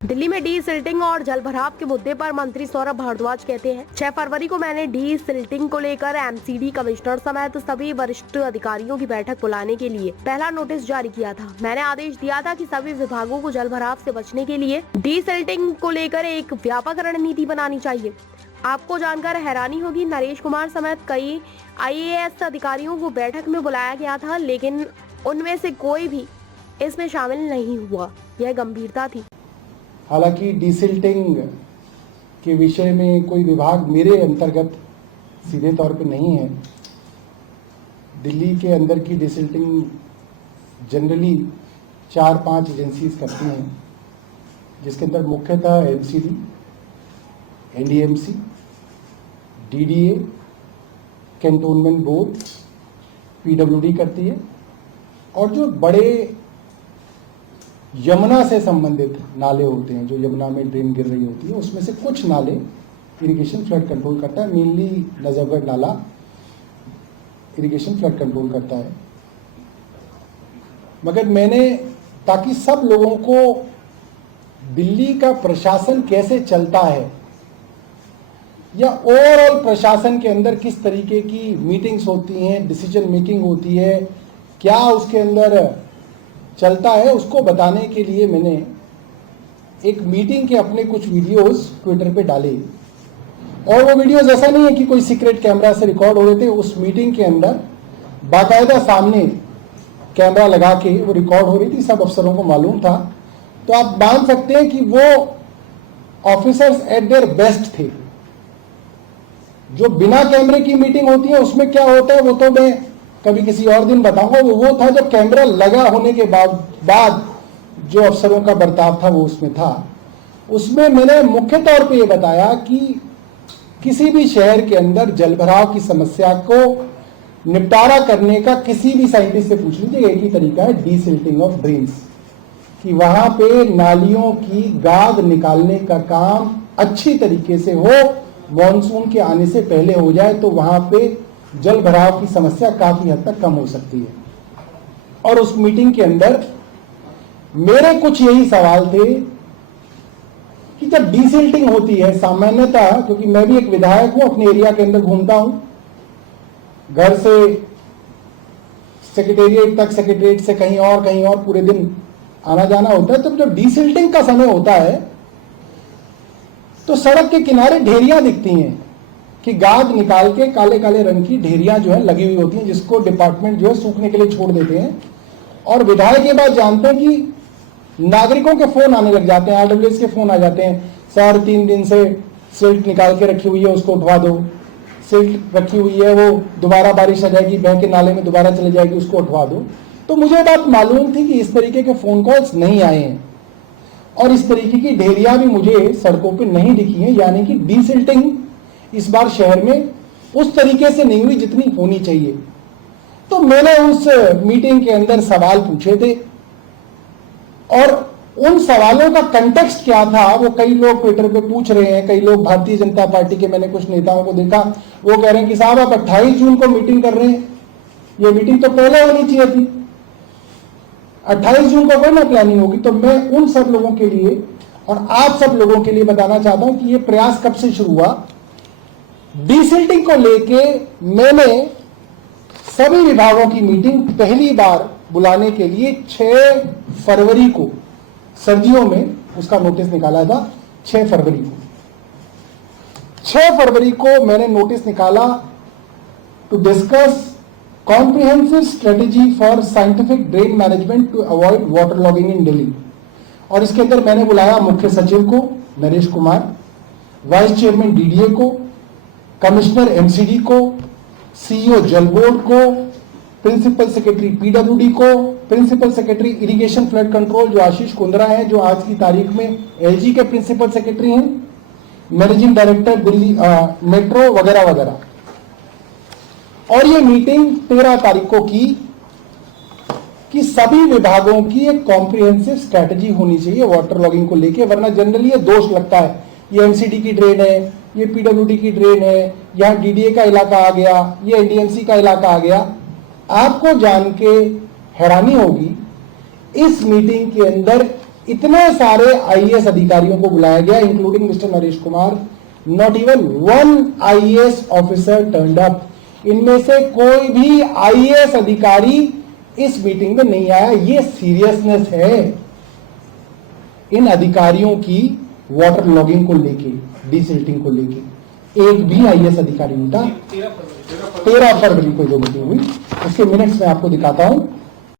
दिल्ली में D silting और जलभराव के मुद्दे पर मंत्री सौरभ भारद्वाज कहते हैं, 6 फरवरी को मैंने डी सिल्टिंग को लेकर एमसीडी कमिश्नर समेत सभी वरिष्ठ अधिकारियों की बैठक बुलाने के लिए पहला नोटिस जारी किया था। मैंने आदेश दिया था कि सभी विभागों को जलभराव से बचने के लिए डी सिल्टिंग को लेकर एक व्यापक रणनीति बनानी चाहिए। आपको जानकर हैरानी होगी, नरेश कुमार समेत कई IAS अधिकारियों को बैठक में बुलाया गया था, लेकिन उनमें से कोई भी इसमें शामिल नहीं हुआ। यह गंभीरता थी। हालांकि डिसिल्टिंग के विषय में कोई विभाग मेरे अंतर्गत सीधे तौर पे नहीं है। दिल्ली के अंदर की डिसिल्टिंग जनरली 4-5 एजेंसीज करती हैं, जिसके अंदर मुख्यतः MCD, NDMC, DDA, cantonment board, PWD करती है, और जो बड़े यमुना से संबंधित नाले होते हैं, जो यमुना में ड्रेन गिर रही होती है, उसमें से कुछ नाले इरिगेशन फ्लड कंट्रोल करता है। मेनली नजफगढ़ नाला इरिगेशन फ्लड कंट्रोल करता है। मगर मैंने, ताकि सब लोगों को दिल्ली का प्रशासन कैसे चलता है या ओवरऑल प्रशासन के अंदर किस तरीके की मीटिंग्स होती हैं, डिसीजन मेकिंग होती है, क्या उसके अंदर चलता है, उसको बताने के लिए मैंने एक मीटिंग के अपने कुछ वीडियोस ट्विटर पे डाले। और वो वीडियोस ऐसा नहीं है कि कोई सीक्रेट कैमरा से रिकॉर्ड हो रहे थे। उस मीटिंग के अंदर बाकायदा सामने कैमरा लगा के वो रिकॉर्ड हो रही थी, सब अफसरों को मालूम था। तो आप मान सकते हैं कि वो ऑफिसर्स एट देयर बेस्ट थे। जो बिना कैमरे की मीटिंग होती है उसमें क्या होता है वो तो मैं कभी किसी और दिन बताऊंगा। वो था जब कैमरा लगा होने के बाद जो अफसरों का बर्ताव था वो उसमें था। उसमें मैंने मुख्य तौर पे ये बताया कि किसी भी शहर के अंदर जलभराव की समस्या को निपटारा करने का किसी भी साइंटिस्ट से पूछ लीजिए, एक ही तरीका है, डीसिल्टिंग ऑफ ड्रेन्स, कि वहां पे नालियों की गाद निकालने का काम अच्छी तरीके से हो, मॉनसून के आने से पहले हो जाए, तो वहां पे जल भराव की समस्या काफी हद तक कम हो सकती है। और उस मीटिंग के अंदर मेरे कुछ यही सवाल थे कि जब डीसिल्टिंग होती है सामान्यतः, क्योंकि मैं भी एक विधायक हूं, अपने एरिया के अंदर घूमता हूं, घर से सेक्रेटेरिएट तक, सेक्रेटेरिएट से कहीं और पूरे दिन आना जाना होता है। तब जब डीसिल्टिंग का समय होता है तो सड़क के किनारे ढेरियां दिखती हैं कि गाद निकाल के काले काले रंग की ढेरियां जो है लगी हुई होती हैं, जिसको डिपार्टमेंट जो है सूखने के लिए छोड़ देते हैं। और विधायक ये बात जानते हैं कि नागरिकों के फोन आने लग जाते हैं, RWS के फोन आ जाते हैं, सर 3 दिन से सिल्ट निकाल के रखी हुई है, उसको उठवा दो, सिल्ट रखी हुई है वो दोबारा बारिश आ जाएगी, बह के नाले में दोबारा चले जाएगी, उसको उठवा दो। तो मुझे बात मालूम थी कि इस तरीके के फोन कॉल्स नहीं आए हैं और इस तरीके की ढेरियां भी मुझे सड़कों पर नहीं दिखी हैं। यानी कि डीसिल्टिंग इस बार शहर में उस तरीके से नहीं हुई जितनी होनी चाहिए। तो मैंने उस मीटिंग के अंदर सवाल पूछे थे और उन सवालों का कंटेक्स्ट क्या था वो कई लोग ट्विटर पे पूछ रहे हैं। कई लोग भारतीय जनता पार्टी के, मैंने कुछ नेताओं को देखा, वो कह रहे हैं कि साहब आप 28 जून को मीटिंग कर रहे हैं, ये मीटिंग तो पहले होनी चाहिए थी, 28 जून को कोई ना प्लानिंग होगी। तो मैं उन सब लोगों के लिए और आप सब लोगों के लिए बताना चाहता हूं कि ये प्रयास कब से शुरू हुआ। डीसिल्टिंग को लेके मैंने सभी विभागों की मीटिंग पहली बार बुलाने के लिए 6 फरवरी को, सर्दियों में उसका नोटिस निकाला था। 6 फरवरी को मैंने नोटिस निकाला to discuss comprehensive strategy for scientific drain management to avoid water logging in Delhi. और इसके अंदर मैंने बुलाया मुख्य सचिव को Naresh Kumar, vice chairman DDA को, कमिश्नर MCD को, CEO जल बोर्ड को, प्रिंसिपल सेक्रेटरी PWD को, principal secretary irrigation flood control जो आशीष कुंद्रा है, जो आज की तारीख में LG के प्रिंसिपल सेक्रेटरी हैं, मैनेजिंग डायरेक्टर दिल्ली मेट्रो वगैरह वगैरह। और ये मीटिंग 13 तारीख को की कि सभी विभागों की एक कॉम्प्रिहेंसिव स्ट्रेटजी होनी चाहिए वाटर लॉगिंग को लेके, वरना जनरली ये दोष लगता है, ये MCD की ड्रेन है, ये PWD की ड्रेन है, यहाँ DDA का इलाका आ गया, ये NDMC का इलाका आ गया। आपको जान के हैरानी होगी, इस मीटिंग के अंदर इतने सारे आईएएस अधिकारियों को बुलाया गया, including mister Naresh Kumar. Not even one IAS officer turned up. इनमें से कोई भी आईएएस अधिकारी इस मीटिंग में नहीं आया। ये सीरियसनेस है इन अधिकारियों की वाटर लॉगिंग को लेके, डीसिल्टिंग को लेके। एक भी आईएएस अधिकारी नहीं था। 13 फरवरी को जो मीटिंग हुई, उसके मिनट्स में आपको दिखाता हूं।